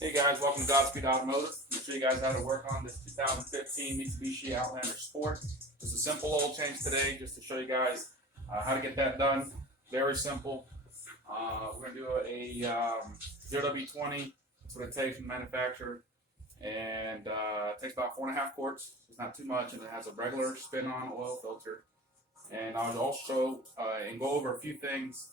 Hey guys, welcome to GODSPEED Automotive. I'm going to show you guys how to work on this 2015 Mitsubishi Outlander Sport. Just a simple oil change today, just to show you guys how to get that done. Very simple. We're going to do a 0W20. That's what it takes from the manufacturer. And it takes about 4.5 quarts. It's not too much, and it has a regular spin-on oil filter. And I'll also and go over a few things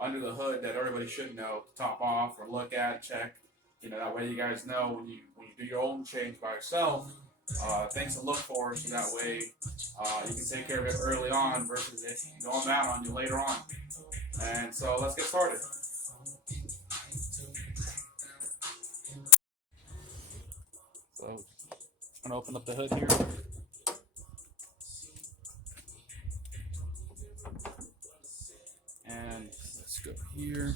under the hood that everybody should know to top off or look at, check. You know, that way you guys know when you do your own change by yourself, things to look for, so that way you can take care of it early on versus it going down on you later on. And so let's get started. So I'm going to open up the hood here. And let's go here.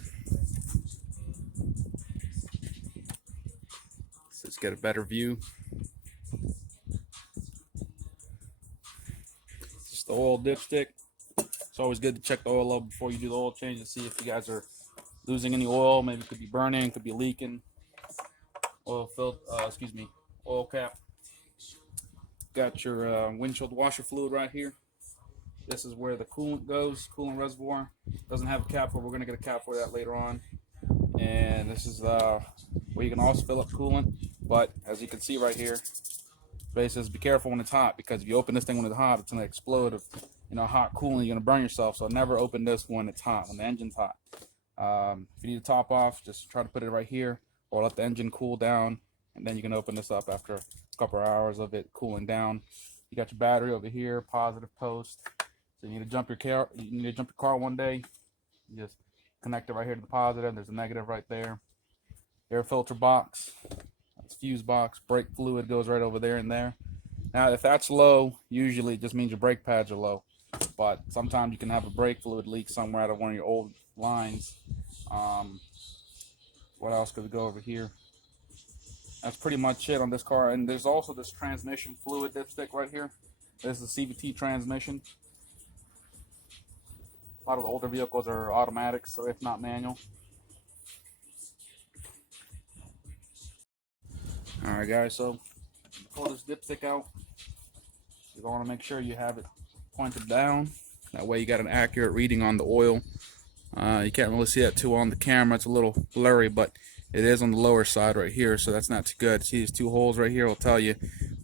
Let's get a better view. Just the oil dipstick. It's always good to check the oil level before you do the oil change and see if you guys are losing any oil. Maybe it could be burning, could be leaking. Oil cap. Got your windshield washer fluid right here. This is where the coolant goes, coolant reservoir. Doesn't have a cap for, we're gonna get a cap for that later on. And this is where you can also fill up coolant. But as you can see right here, it says be careful when it's hot, because if you open this thing when it's hot, it's gonna explode. If hot coolant, you're gonna burn yourself. So never open this when it's hot, when the engine's hot. If you need to top off, just try to put it right here, or let the engine cool down, and then you can open this up after a couple of hours of it cooling down. You got your battery over here, positive post. So you need to jump your car one day. You just connect it right here to the positive. There's a negative right there. Air filter box. That's fuse box. Brake fluid goes right over there and there. Now, if that's low, usually it just means your brake pads are low. But sometimes you can have a brake fluid leak somewhere out of one of your old lines. What else could we go over here? That's pretty much it on this car. And there's also this transmission fluid dipstick right here. This is a CVT transmission. A lot of the older vehicles are automatic, so if not manual. Alright guys, so pull this dipstick out. You want to make sure you have it pointed down. That way you got an accurate reading on the oil. You can't really see that too well on the camera. It's a little blurry, but it is on the lower side right here, so that's not too good. See these two holes right here will tell you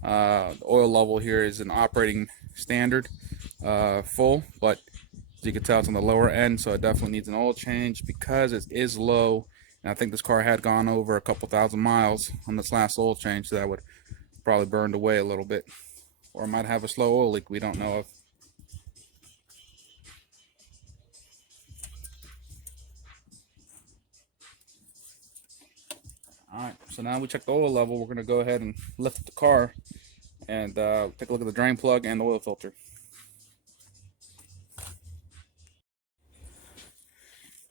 the oil level here is an operating standard full, but as you can tell, it's on the lower end, so it definitely needs an oil change because it is low. And I think this car had gone over a couple thousand miles on this last oil change, so that would probably burned away a little bit. Or it might have a slow oil leak we don't know of. Alright, so now we check the oil level. We're going to go ahead and lift the car and take a look at the drain plug and the oil filter.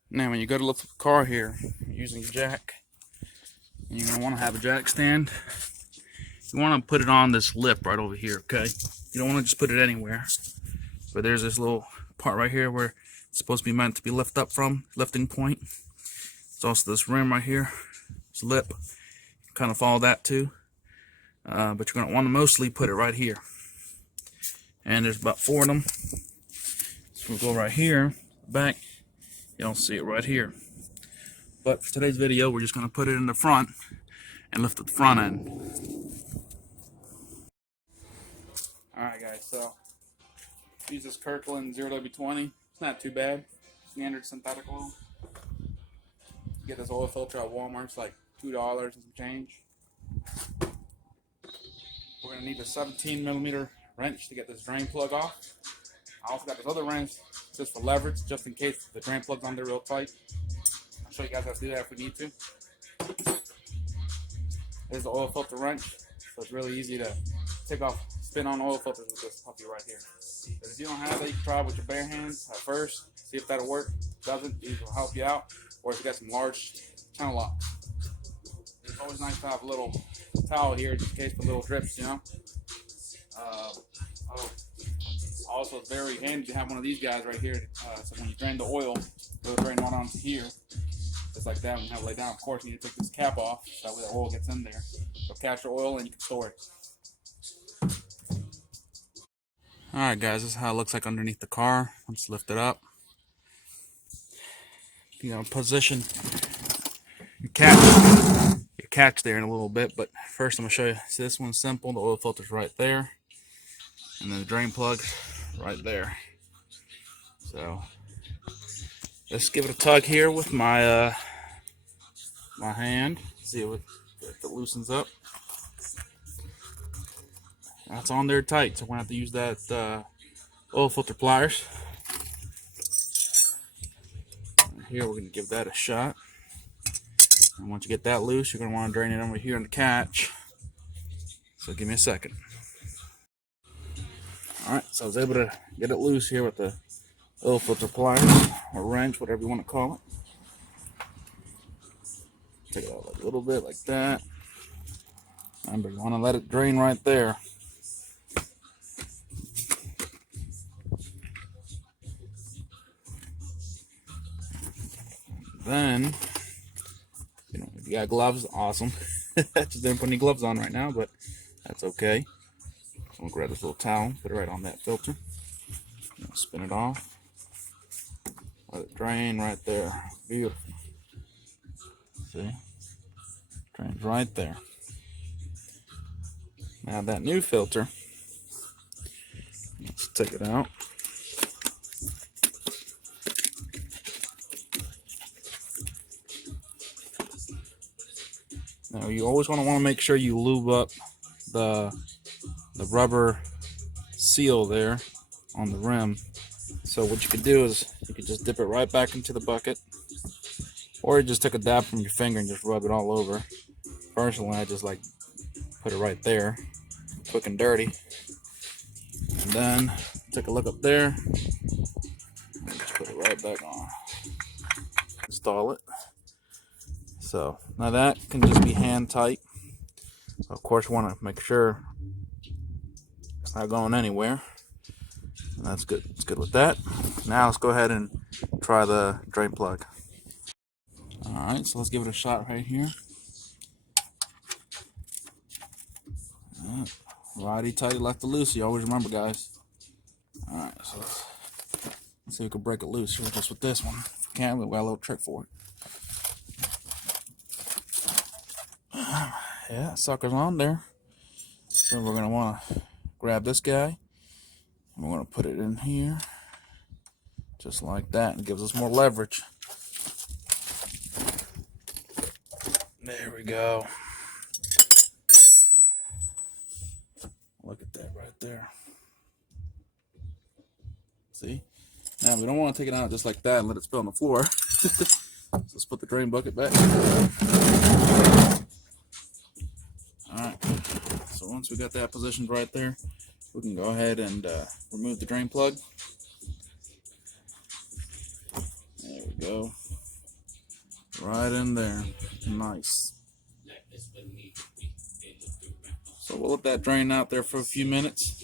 Now, when you go to lift the car here, you're using a jack. You're going to want to have a jack stand. You want to put it on this lip right over here, okay? You don't want to just put it anywhere. But there's this little part right here where it's supposed to be meant to be lifted up from, lifting point. There's also this rim right here, this lip. You kind of follow that too. But you're going to want to mostly put it right here. And there's about 4 of them. So we'll go right here, back. You don't see it right here. But for today's video, we're just going to put it in the front and lift at the front end. Alright guys, so use this Kirkland 0W20. It's not too bad. Standard synthetic oil. You get this oil filter at Walmart. It's like $2 and some change. We're going to need a 17mm wrench to get this drain plug off. I also got this other wrench just for leverage, just in case the drain plug's on there real tight. I'll show you guys how to do that if we need to. There's the oil filter wrench, so it's really easy to take off spin-on oil filters with this puppy right here. But if you don't have that, you can try it with your bare hands at first, see if that'll work. If it doesn't, these will help you out. Or if you got some large channel locks. It's always nice to have a little towel here just in case for little drips, you know. Also, it's very handy to have one of these guys right here. So when you drain the oil, it'll drain right onto here. just like that. When you have it lay down, of course, you need to take this cap off so that way the oil gets in there. So capture oil and you can store it. Alright guys, this is how it looks like underneath the car. Let's lift it up. You know, position your catch there in a little bit, but first I'm going to show you. See, this one's simple. The oil filter's right there. And then the drain plug right there. So let's give it a tug here with my my hand. See if it loosens up. That's on there tight, so we're gonna have to use that oil filter pliers. And here we're gonna give that a shot. And once you get that loose, you're gonna want to drain it over here in the catch. So give me a second. Alright, so I was able to get it loose here with the oil filter pliers, or wrench, whatever you want to call it. Take it out a little bit like that. Remember, you want to let it drain right there. Then, you know, if you got gloves, awesome. Just didn't put any gloves on right now, but that's okay. So we'll grab this little towel, put it right on that filter. Spin it off. Let it drain right there. Beautiful. See? Drains right there. Now that new filter, let's take it out. Now you always want to make sure you lube up the rubber seal there on the rim. So what you could do is you could just dip it right back into the bucket, or you just take a dab from your finger and just rub it all over. Personally, I just like put it right there, quick and dirty. And then take a look up there and just put it right back on. Install it. So now that can just be hand tight. Of course, you want to make sure it's not going anywhere. And that's good. It's good with that. Now let's go ahead and try the drain plug. Alright, so let's give it a shot right here. Righty tighty, lefty loosey. Always remember, guys. Alright, so let's see if we can break it loose here just with this one. If we can, we've got a little trick for it. Yeah, sucker's on there. So we're going to want to grab this guy. And we're going to put it in here. Just like that. And it gives us more leverage. There we go. Look at that right there. See? Now we don't want to take it out just like that and let it spill on the floor. So let's put the drain bucket back. Alright. So once we got that positioned right there, we can go ahead and remove the drain plug. There we go. Right in there. Nice. So we'll let that drain out there for a few minutes.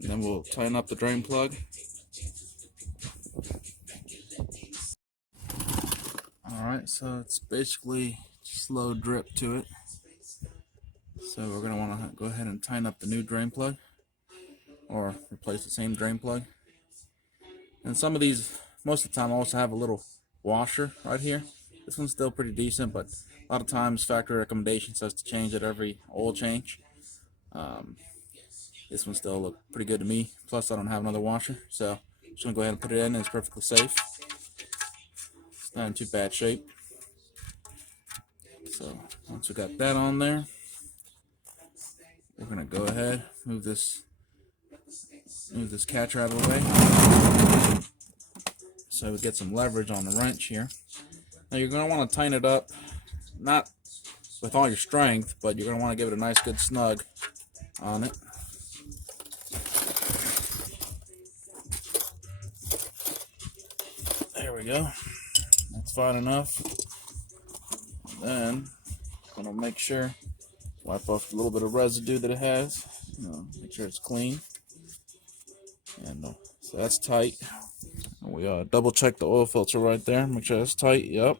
And then we'll tighten up the drain plug. Alright, so it's basically slow drip to it. So we're going to want to go ahead and tighten up the new drain plug. Or replace the same drain plug. And some of these, most of the time, also have a little washer right here. This one's still pretty decent, but a lot of times factory recommendation says to change it every oil change. This one still looks pretty good to me. Plus, I don't have another washer, so I'm just gonna go ahead and put it in. It's perfectly safe. It's not in too bad shape. So once we got that on there, we're gonna go ahead move this catcher out of the way, so we get some leverage on the wrench here. Now you're going to want to tighten it up, not with all your strength, but you're going to want to give it a nice good snug on it. There we go. That's fine enough. And then I'm going to make sure, wipe off a little bit of residue that it has. Make sure it's clean. And so that's tight. We double check the oil filter right there. Make sure it's tight. Yep.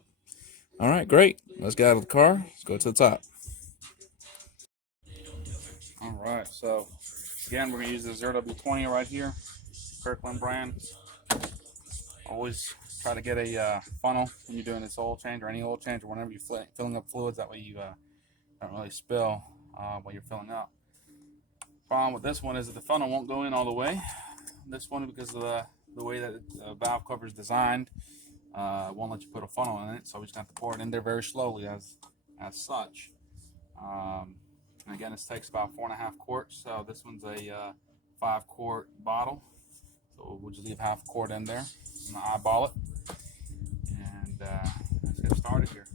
All right, great. Let's get out of the car. Let's go to the top. All right, so again, we're gonna use the 0W20 right here, Kirkland brand. Always try to get a funnel when you're doing this oil change or any oil change or whenever you're filling up fluids. That way you don't really spill while you're filling up. Problem with this one is that the funnel won't go in all the way. This one, because of the way that the valve cover is designed, won't let you put a funnel in it. So we just have to pour it in there very slowly as such. And again, this takes about 4.5 quarts. So this one's a 5-quart bottle. So we'll just leave half a quart in there. I'm gonna eyeball it, and let's get started here.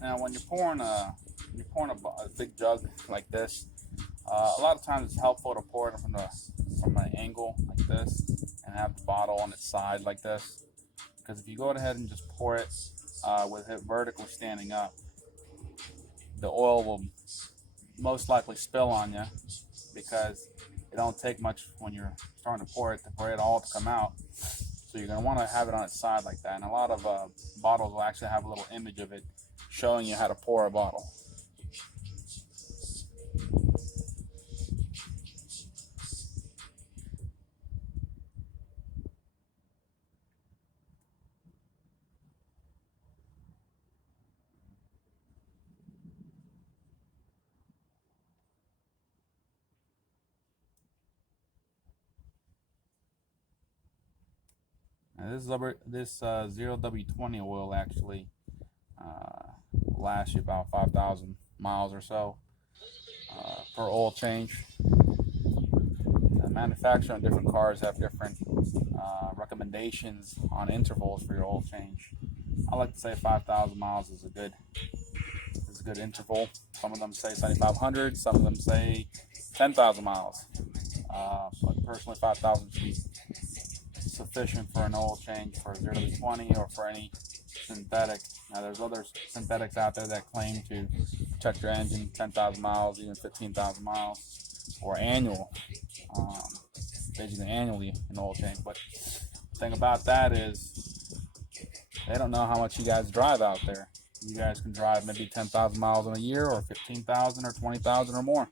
Now, when you're pouring a big jug like this, a lot of times it's helpful to pour it from an angle like this and have the bottle on its side like this. Because if you go ahead and just pour it with it vertically standing up, the oil will most likely spill on you, because it don't take much when you're starting to pour it for it all to come out. So you're going to want to have it on its side like that. And a lot of bottles will actually have a little image of it showing you how to pour a bottle. Now this 0W20 oil actually lasts you about 5,000 miles or so per oil change. The manufacturer on different cars have different recommendations on intervals for your oil change. I like to say 5,000 miles is a good interval. Some of them say 7,500, some of them say 10,000 miles. But personally, 5,000 should be sufficient for an oil change for 0W20 or for any synthetic. Now, there's other synthetics out there that claim to protect your engine 10,000 miles, even 15,000 miles, or annual, basically annually an oil change. But the thing about that is they don't know how much you guys drive out there. You guys can drive maybe 10,000 miles in a year, or 15,000 or 20,000 or more.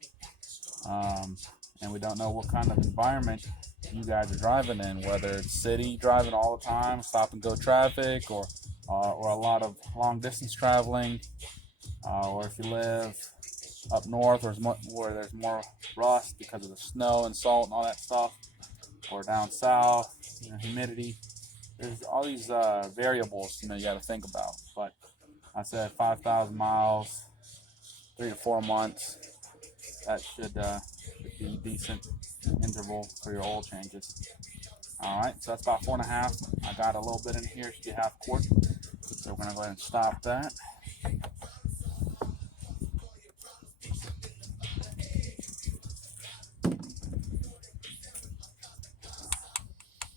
And we don't know what kind of environment you guys are driving in, whether it's city driving all the time, stop and go traffic, or a lot of long distance traveling, or if you live up north where there's more rust because of the snow and salt and all that stuff, or down south, humidity. There's all these variables you got to think about. But I said 5,000 miles, 3 to 4 months. That should be a decent interval for your oil changes. All right, so that's about 4.5. I got a little bit in here, should be half quart. So we're gonna go ahead and stop that.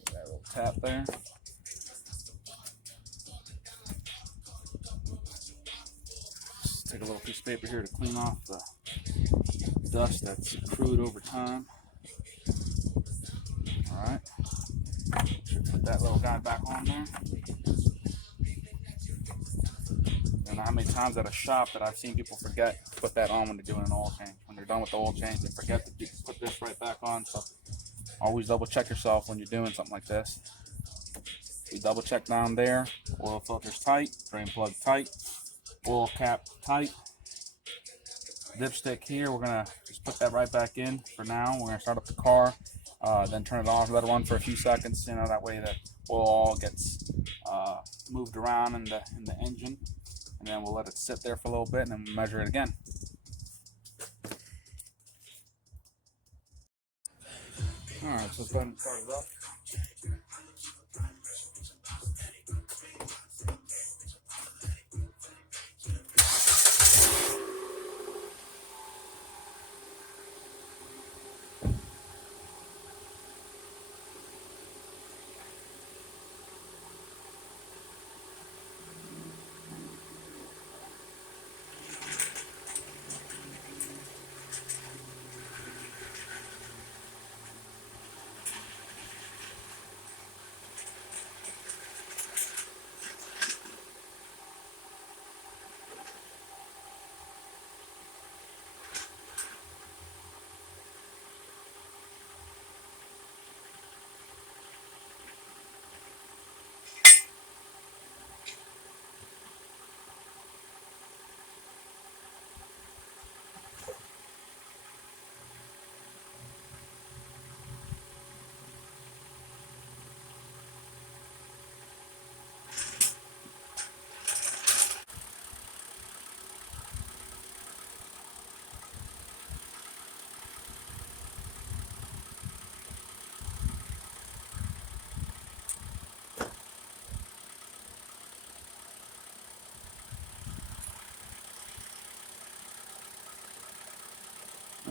Got a little tap there. Just take a little piece of paper here to clean off the dust that's accrued over time. All right, should put that little guy back on there. I don't know how many times at a shop that I've seen people forget to put that on when they're doing an oil change. When they're done with the oil change, they forget to put this right back on. So always double check yourself when you're doing something like this. We double check down there. Oil filter's tight, drain plug tight, oil cap tight. Dipstick here, we're gonna just put that right back in for now. We're gonna start up the car, then turn it off, let it run for a few seconds. That way that oil all gets moved around in the engine, and then we'll let it sit there for a little bit, and then we'll measure it again. All right, so let's go ahead and start it up.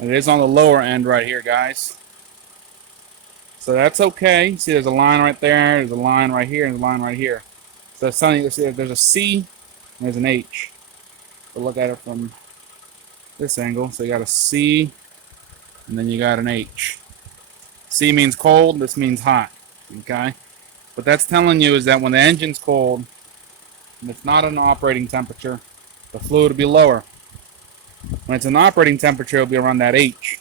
It is on the lower end right here, guys. So that's okay. See, there's a line right there, there's a line right here, and a line right here. So there's a C and there's an H. So look at it from this angle. So you got a C and then you got an H. C means cold, this means hot. Okay? What that's telling you is that when the engine's cold and it's not an operating temperature, the fluid will be lower. When it's an operating temperature, it'll be around that H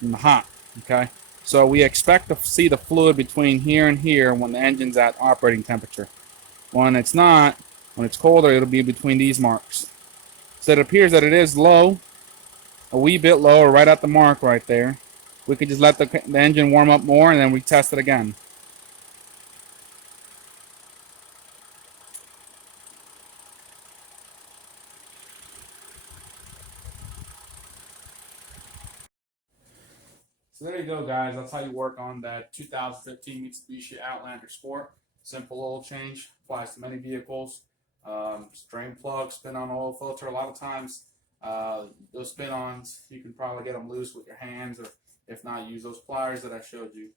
in the hot. Okay? So we expect to see the fluid between here and here when the engine's at operating temperature. When it's not, when it's colder, it'll be between these marks. So it appears that it is low, a wee bit lower, right at the mark right there. We could just let the engine warm up more and then we test it again. So there you go, guys. That's how you work on that 2015 Mitsubishi Outlander Sport. Simple oil change, applies to many vehicles. Drain plug, spin-on oil filter. A lot of times, those spin-ons, you can probably get them loose with your hands, or if not, use those pliers that I showed you.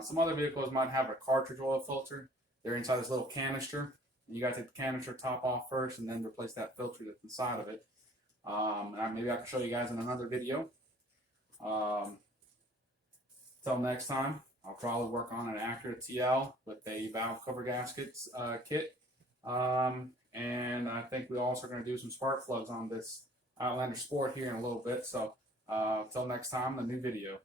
Some other vehicles might have a cartridge oil filter. They're inside this little canister. You got to take the canister top off first, and then replace that filter that's inside of it. Maybe I can show you guys in another video. Till next time, I'll probably work on an accurate TL with a valve cover gaskets kit. And I think we're also going to do some spark plugs on this Outlander Sport here in a little bit. So till next time, the new video.